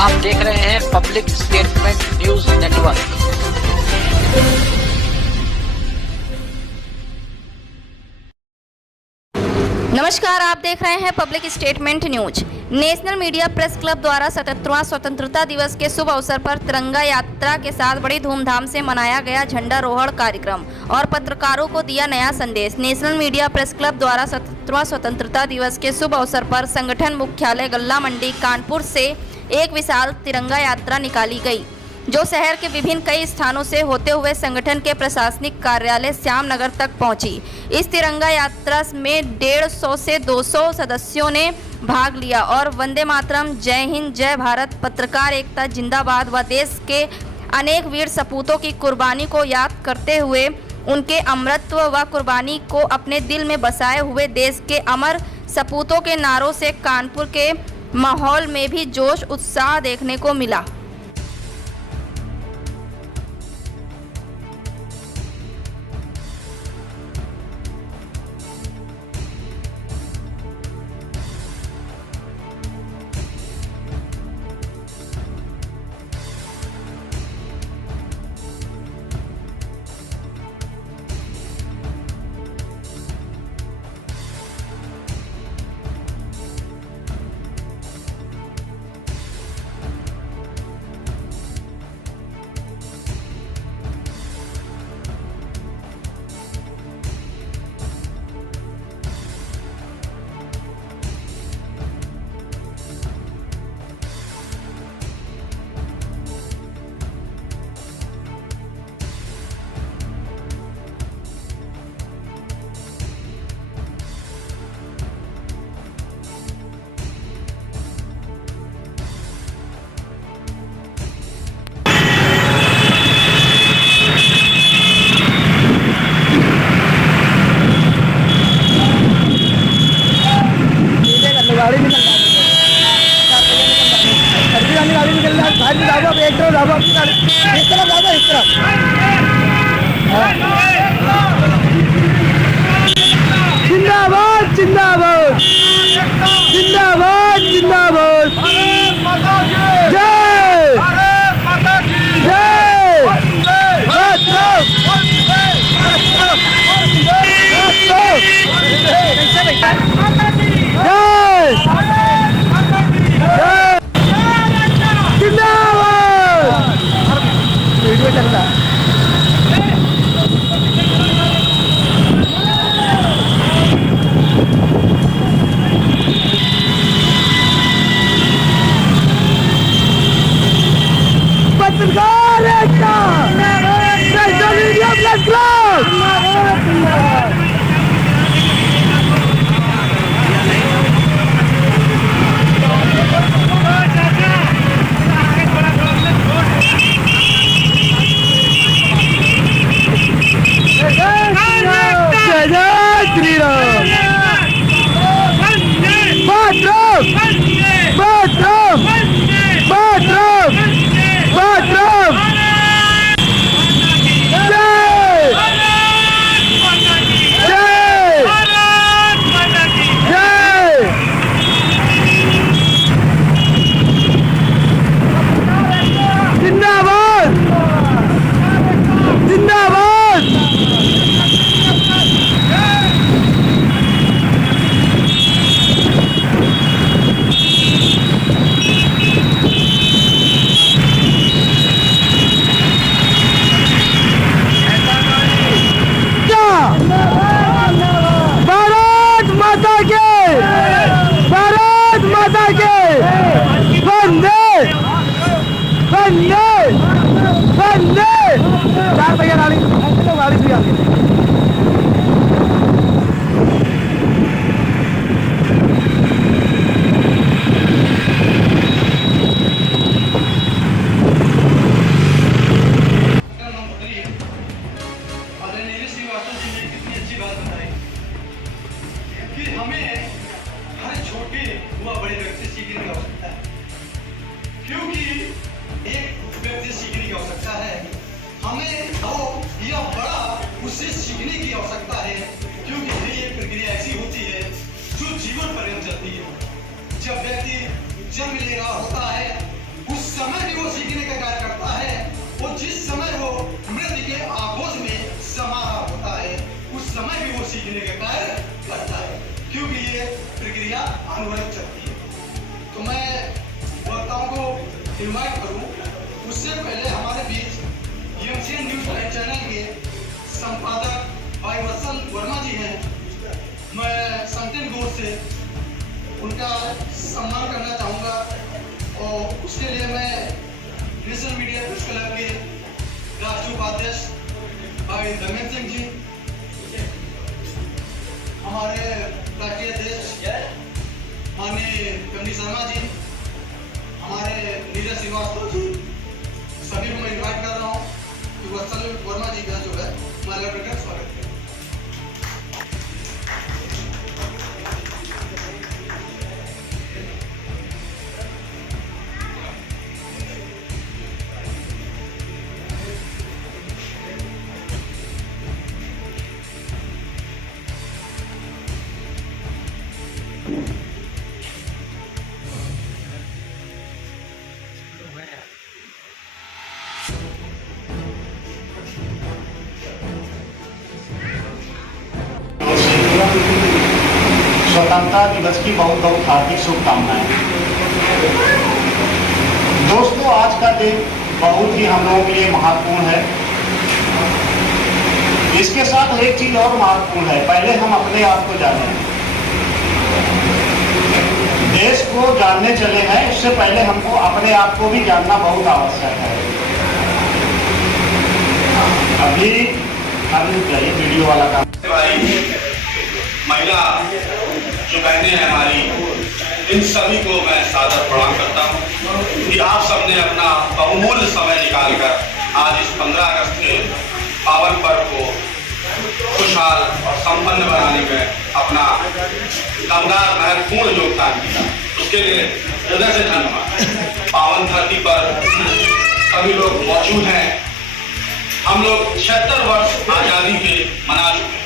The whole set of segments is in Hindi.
आप देख रहे हैं पब्लिक स्टेटमेंट न्यूज नेटवर्क। नमस्कार, आप देख रहे हैं public statement news. National media press club द्वारा 77वां स्वतंत्रता दिवस के शुभ अवसर पर तिरंगा यात्रा के साथ बड़ी धूमधाम से मनाया गया झंडारोहण कार्यक्रम और पत्रकारों को दिया नया संदेश। नेशनल मीडिया प्रेस क्लब द्वारा 77वां स्वतंत्रता दिवस के शुभ अवसर पर संगठन मुख्यालय गल्ला मंडी कानपुर से एक विशाल तिरंगा यात्रा निकाली गई, जो शहर के विभिन्न कई स्थानों से होते हुए संगठन के प्रशासनिक कार्यालय श्याम नगर तक पहुंची। इस तिरंगा यात्रा में 150 से 200 सदस्यों ने भाग लिया और वंदे मातरम, जय हिंद, जय भारत, पत्रकार एकता जिंदाबाद व देश के अनेक वीर सपूतों की कुर्बानी को याद करते हुए उनके अमरत्व व कुर्बानी को अपने दिल में बसाए हुए देश के अमर सपूतों के नारों से कानपुर के माहौल में भी जोश उत्साह देखने को मिला। गाड़ी निकल रहा है, एक तरफ जाओ अपनी गाड़ी, इस तरफ जाओ, इस तरफ। जिंदाबाद जिंदाबाद जिंदाबाद जिंदाबाद, जय पत्रकार एकता, नेशनल मीडिया प्रेस क्लब। क्योंकि एक व्यक्ति सीखने की आवश्यकता है, हमें दो या बड़ा उससे सीखने की आवश्यकता है, क्योंकि ये एक प्रक्रिया ऐसी होती है जो जीवन पर्यंत चलती है। जब व्यक्ति जन्म ले रहा होता है उस समय भी वो सीखने का कार्य करता है। वो जिस समय वो मृत्यु के आगोश में समा रहा होता है, उस समय भी वो सीखने का कार्य करता है, क्योंकि ये प्रक्रिया अनवरत चलती है। तो मैं वक्ताओं को इनवाइट करूं, उससे पहले हमारे बीच एमसीएन न्यूज लाइव चैनल के संपादक भाई वत्सल वर्मा जी हैं। मैं संतन गौर से उनका सम्मान करना चाहूँगा और उसके लिए मैं नेशनल मीडिया प्रेस क्लब के राष्ट्रीय उपाध्यक्ष भाई धर्मेंद्र सिंह जी, हमारे राष्ट्रीय अध्यक्ष माननीय कंडी शर्मा जी, हमारे नीरज श्रीवास्तव जी, सभी को मैं इन्वाइट कर रहा हूँ कि वत्सल वर्मा जी का जो है माला प्रकट स्वागत करें। स्वतंत्रता दिवस की बहुत बहुत हार्दिक शुभकामनाएं। दोस्तों, आज का दिन बहुत ही हम लोगों के लिए महत्वपूर्ण है। इसके साथ एक चीज और महत्वपूर्ण है, पहले हम अपने आप को जानें। देश को जानने चले हैं, उससे पहले हमको अपने आप को भी जानना बहुत आवश्यक है। अभी जाइए वीडियो वाला काम। महिला जो बहनें हैं हमारी, इन सभी को मैं सादर प्रणाम करता हूँ कि आप सबने अपना बहुमूल्य समय निकालकर आज इस 15 अगस्त के पावन पर्व को खुशहाल और संपन्न बनाने में अपना दमदार महत्वपूर्ण योगदान दिया। उसके लिए हृदय से धन्यवाद। पावन धरती पर सभी लोग मौजूद हैं। हम लोग 76 वर्ष आजादी के मना चुके हैं।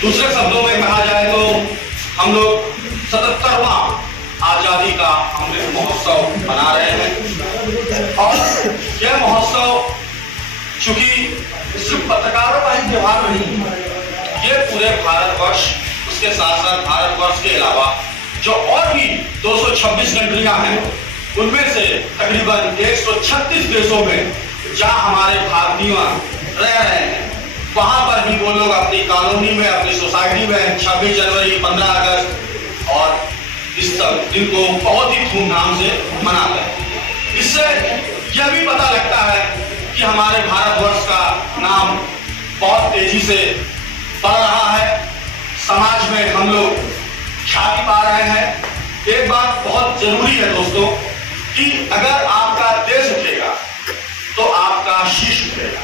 दूसरे शब्दों में कहा जाए तो हम लोग 77वां आजादी का अमृत महोत्सव मना रहे हैं। और यह महोत्सव चूंकि सिर्फ पत्रकारों का ही त्योहार नहीं, ये पूरे भारतवर्ष, उसके साथ साथ भारतवर्ष के अलावा जो और भी 226 कंट्रियां हैं, उनमें से तकरीबन 136 देशों में जहां हमारे भारतीय रह रहे हैं, वहां पर भी वो लोग अपनी कॉलोनी में, अपनी सोसाइटी में 26 जनवरी, 15 अगस्त और इस दिन को बहुत ही धूमधाम से मनाते हैं। इससे यह भी पता लगता है कि हमारे भारतवर्ष का नाम बहुत तेजी से बढ़ रहा है। समाज में हम लोग ख्याति पा रहे हैं। एक बात बहुत जरूरी है दोस्तों कि अगर आपका देश उठेगा तो आपका शीश उठेगा,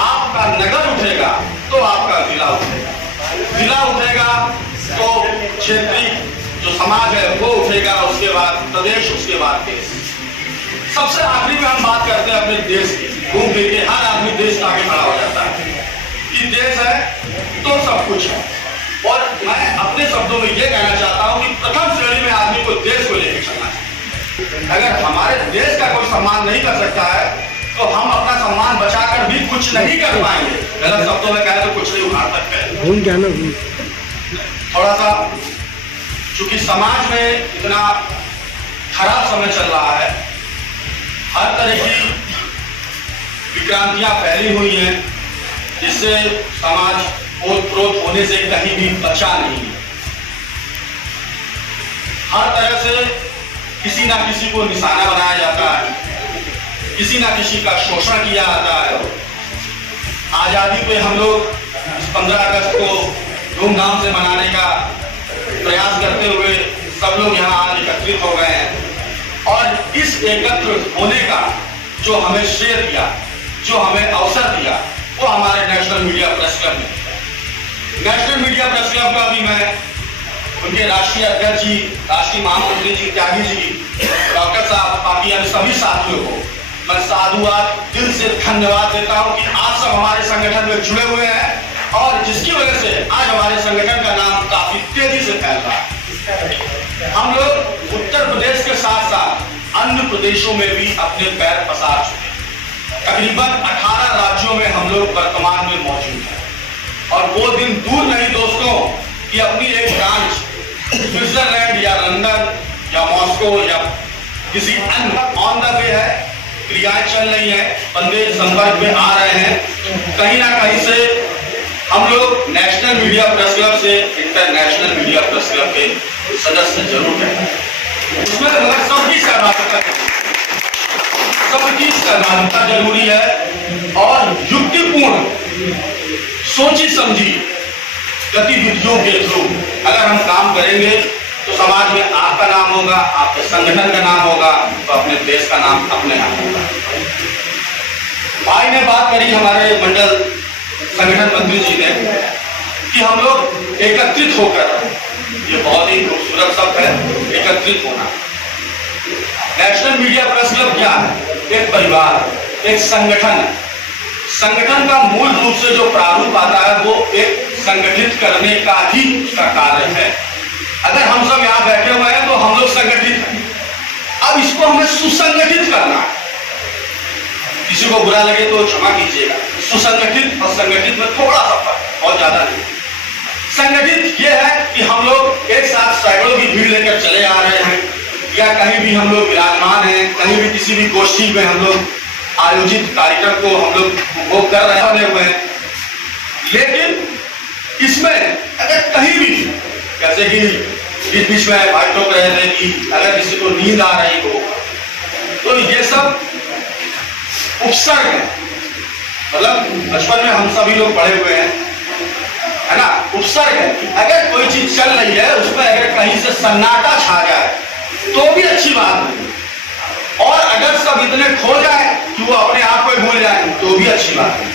आपका नगर उठेगा तो आपका जिला उठेगा, जिला उठेगा तो क्षेत्रीय जो समाज है वो उठेगा, उसके बाद प्रदेश, उसके बाद देश। सबसे आखिरी में हम बात करते हैं अपने देश की। घूम फिर के हर आदमी देश आगे खड़ा हो जाता है कि देश है तो सब कुछ है। और मैं अपने शब्दों में ये कहना चाहता हूं कि प्रथम श्रेणी में आदमी को देश को लेकर चलना चाहिए। अगर हमारे देश का कोई सम्मान नहीं कर सकता है तो हम अपना सम्मान बचाकर भी कुछ नहीं कर पाएंगे। गलत शब्दों में कहे तो कुछ नहीं उखाड़ सकते। थोड़ा सा चूंकि समाज में इतना खराब समय चल रहा है, हर तरह की विक्रांतियां फैली हुई हैं, जिससे समाज ओत-प्रोत होने से कहीं भी बचा नहीं है। हर तरह से किसी ना किसी को निशाना बनाया जाता है, किसी ना किसी का शोषण किया जाता है। आजादी पे हम लोग 15 अगस्त को धूमधाम से मनाने का प्रयास करते हुए सब लोग यहाँ आज एकत्रित हो गए हैं। और इस एकत्र होने का जो हमें श्रेय दिया, जो हमें अवसर दिया, वो हमारे नेशनल मीडिया प्रेस क्लब ने। नेशनल मीडिया प्रेस क्लब का भी मैं उनके राष्ट्रीय अध्यक्ष जी, राष्ट्रीय महामंत्री जी त्यागी जी, डॉक्टर साहब, बाकी अन्य सभी साथियों को मैं साधुवाद दिल से धन्यवाद देता हूं कि आप सब हमारे संगठन में जुड़े हुए हैं और जिसकी वजह से आज हमारे संगठन का नाम काफी तेजी से फैल रहा है। हम लोग उत्तर प्रदेश के साथ साथ अन्य प्रदेशों में भी अपने पैर पसार चुके हैं। तकरीबन 18 राज्यों में हम लोग वर्तमान में मौजूद हैं और वो दिन दूर नहीं दोस्तों कि अपनी एक ब्रांच स्विट्जरलैंड या लंदन या मॉस्को या किसी अन्य ऑन द वे है, क्रियाएं चल रही हैं, बंदे संपर्क में आ रहे हैं। कहीं ना कहीं से हम लोग नेशनल मीडिया प्रेस क्लब से इंटरनेशनल मीडिया प्रेस क्लब के सदस्य जरूर हैं। उसमें तो मगर सबकी सहभागिता जरूरी है और युक्तिपूर्ण सोची समझी गतिविधियों के थ्रू अगर हम काम करेंगे तो समाज में आपका नाम होगा, आपके संगठन का नाम होगा, तो अपने देश का नाम अपने नाम होगा। भाई ने बात करी हमारे मंडल संगठन मंत्री जी ने कि हम लोग एकत्रित होकर, ये बहुत ही खूबसूरत शब्द है, एकत्रित होना। नेशनल मीडिया प्रेस क्लब क्या है? एक परिवार, एक संगठन है। संगठन का मूल रूप से जो प्रारूप आता है वो एक संगठित करने का ही उसका कार्य है। अगर हम सब यहाँ बैठे हुए हैं तो हम लोग संगठित हैं, अब इसको हमें सुसंगठित करना है। किसी को बुरा लगे तो क्षमा कीजिएगा, सुसंगठित और संगठित में थोड़ा सा फर्क, बहुत ज्यादा नहीं। संगठित ये है कि हम लोग एक साथ सैकड़ों की भीड़ लेकर चले आ रहे हैं या कहीं भी हम लोग विराजमान हैं, कहीं भी किसी भी गोष्ठी में हम लोग आयोजित कार्यक्रम को हम लोग वो कर रहे हुए हैं। लेकिन इसमें अगर कहीं भी, जैसे कि इस बीच में भाई लोग कह रहे थे कि अगर किसी को नींद आ रही हो तो ये सब उपसर्ग है। मतलब बचपन में हम सभी लोग पढ़े हुए हैं, है ना, उपसर्ग है कि अगर कोई चीज चल रही है उसमें अगर कहीं से सन्नाटा छा जाए तो भी अच्छी बात नहीं, और अगर सब इतने खो जाए कि वो अपने आप को भूल जाए तो भी अच्छी बात है।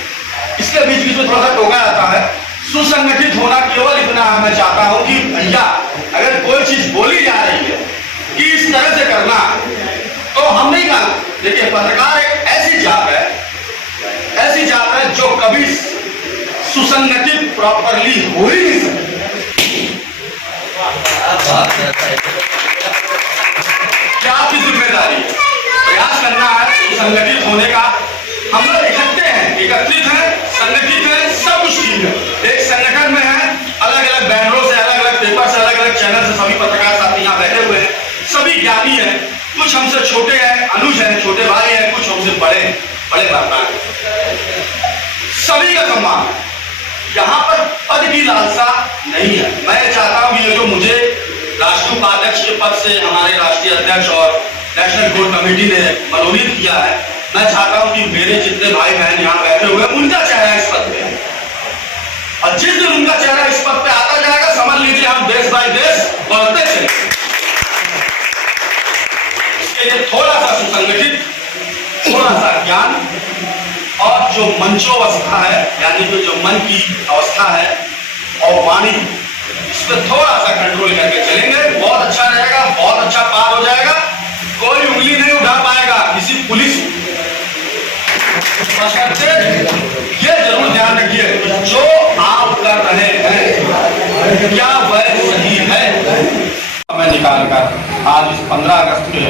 इसके बीच बीच में थोड़ा सा टोका जाता है। सुसंगठित होना केवल इतना मैं चाहता हूं कि भैया अगर कोई चीज बोली जा रही है कि इस तरह से करना तो हम नहीं कहा। देखिए, पत्रकार एक ऐसी जात है जो कभी सुसंगठित प्रॉपरली हो ही नहीं सकती। क्या आपकी जिम्मेदारी है? प्रयास करना है संगठित होने का। हम लोग इकट्ठे हैं, एकत्रित हैं, संगठित हैं, सब कुछ ठीक है। एक संगठन में है, अलग अलग बैनरों से, अलग अलग पेपर से, अलग अलग चैनल से सभी पत्रकार साथी यहाँ बैठे हुए हैं। सभी ज्ञानी हैं, कुछ हमसे छोटे हैं, अनुज हैं, छोटे भाई हैं, कुछ हमसे बड़े भ्राता हैं। सभी का सम्मान है। यहाँ पर पद की लालसा नहीं है। मैं चाहता हूँ कि ये जो मुझे राष्ट्रीय उपाध्यक्ष के पद से हमारे राष्ट्रीय अध्यक्ष और नेशनल कोर कमेटी ने मनोनीत किया है, मैं चाहता हूं कि मेरे जितने भाई बहन यहाँ बैठे हुए उनका चेहरा इस पद पे है, और जिस दिन उनका चेहरा इस पद पे आता जाएगा समझ लीजिए हम देश बाई देश बढ़ते चले। इसके लिए थोड़ा सा सुसंगठित, थोड़ा सा ज्ञान और जो मंचोवस्था है, यानी कि जो मन की अवस्था है और वाणी, इस पर थोड़ा सा कंट्रोल करके चलेंगे, बहुत अच्छा रहेगा, बहुत अच्छा पार हो जाएगा। कोई उंगली नहीं उठा पाएगा किसी पुलिस। ये जरूर ध्यान रखिए जो आप कर रहे हैं क्या वह सही है। समय निकालकर आज इस 15 अगस्त के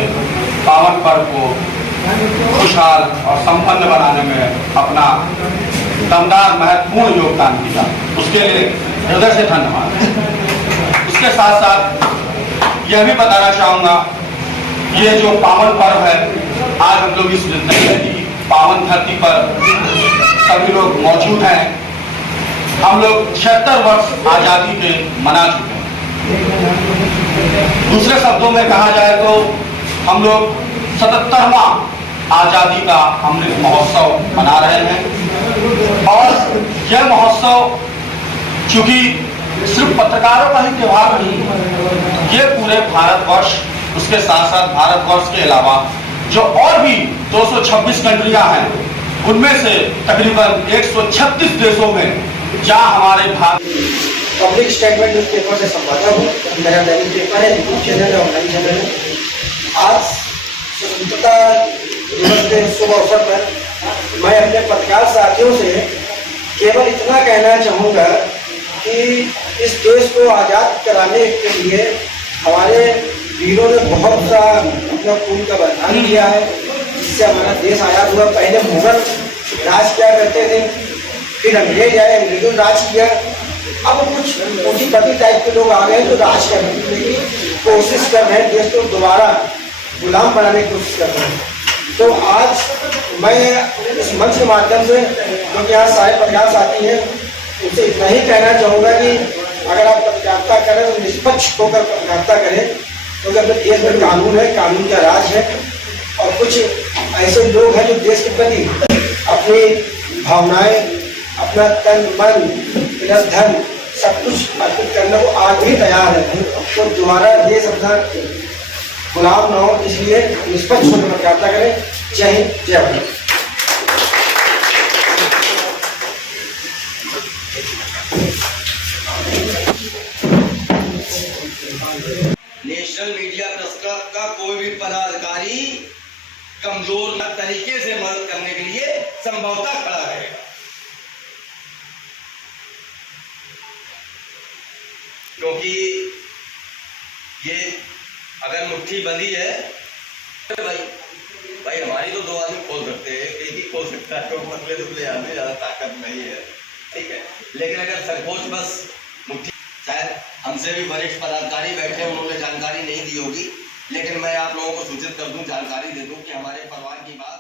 पावन पर्व को खुशहाल और संपन्न बनाने में अपना दमदार महत्वपूर्ण योगदान दिया, उसके लिए हृदय से धन्यवाद। उसके साथ साथ यह भी बताना चाहूंगा, ये जो पावन पर्व है, आज हम लोग इस की पावन धरती पर सभी लोग मौजूद हैं। हम लोग 76 वर्ष आजादी के मना चुके हैं। दूसरे शब्दों में कहा जाए तो हम लोग 77वां आजादी का अमृत महोत्सव मना रहे हैं, और यह महोत्सव चूंकि सिर्फ पत्रकारों का ही त्योहार नहीं, ये पूरे भारतवर्ष, उसके साथ साथ भारतवर्ष के अलावा जो और भी 226 कंट्रियां हैं, उनमें से तकरीबन 136 देशों में जहां हमारे भारत पब्लिक स्टेटमेंट न्यूज़पेपर से संवादक हूँ। मेरा दैनिक पेपर है, यूट्यूब चैनल है, ऑनलाइन चैनल है। आज स्वतंत्रता दिवस के शुभ अवसर पर मैं अपने पत्रकार साथियों से केवल इतना कहना चाहूँगा कि इस देश को आज़ाद कराने के लिए हमारे वीरों ने बहुत सा अपना खून का बलिदान दिया है, जिससे हमारा देश आजाद हुआ। पहले मुगल राज किया करते थे, फिर अंग्रेज आए, अंग्रेजों ने राज किया। अब कुछ पूंजीपति टाइप के लोग आ गए जो राज करने की कोशिश कर रहे हैं, देश को दोबारा गुलाम बनाने की कोशिश कर रहे हैं। तो आज मैं इस मंच के माध्यम से, क्योंकि यहाँ सारे पत्रकार साथी हैं, उनसे इतना ही कहना चाहूँगा कि अगर आप पत्रकारिता करें तो निष्पक्ष होकर पत्रकारिता करें, क्योंकि अपने देश में कानून है, कानून का राज है। और कुछ ऐसे लोग हैं जो देश के प्रति अपनी भावनाएं, अपना तन मन, अपना धन सब कुछ अर्पित करने को आज भी तैयार है। तो दोबारा देश अपना गुलाम न हो, इसलिए निष्पक्ष होकर पत्रकारिता करें। जय हिंद, जय Bharat. National media press club का कोई भी पदाधिकारी कमजोर तरीके से मदद करने के लिए संभवतः खड़ा रहेगा, क्योंकि ये अगर मुट्ठी बंदी है भाई हमारी तो दो आदमी खोल सकते हैं, एक ही खोल सकता है, तो पतले दुबले आदमी ज्यादा ताकत नहीं है, ठीक है। लेकिन अगर सरपंच बस मुट्ठी, शायद हमसे भी वरिष्ठ पदाधिकारी बैठे, उन्होंने जानकारी नहीं दी होगी, लेकिन मैं आप लोगों को सूचित कर दूं, जानकारी दे दूं कि हमारे परिवार की बात